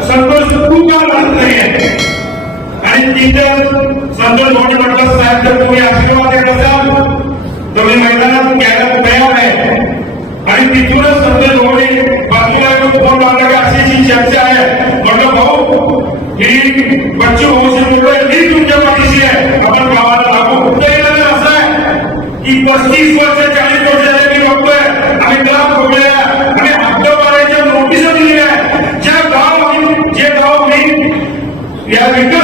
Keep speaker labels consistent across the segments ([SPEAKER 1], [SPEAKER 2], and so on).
[SPEAKER 1] Since گھومے چرچا ہے۔ پیشہ ہے۔ پسند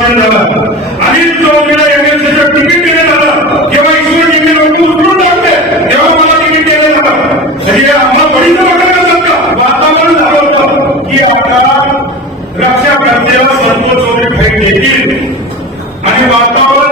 [SPEAKER 1] केलं झाला अनिल चौधरीला एमएलसीचं तिकीट दिलं टाकले तेव्हा मला तिकीट दिलं म्हणजे झालं झालं की आता रक्षा करतेला संतोष चौधरी आणि वातावरण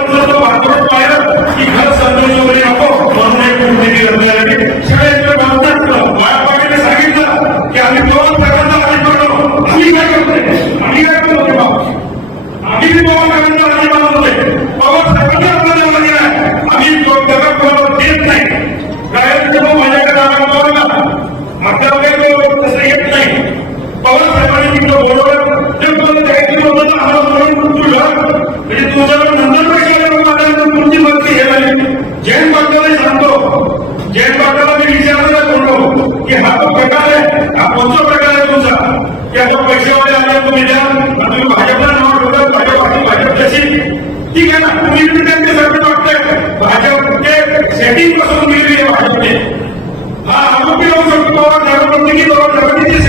[SPEAKER 1] ہاں ہم بھی ہو سکتا ہے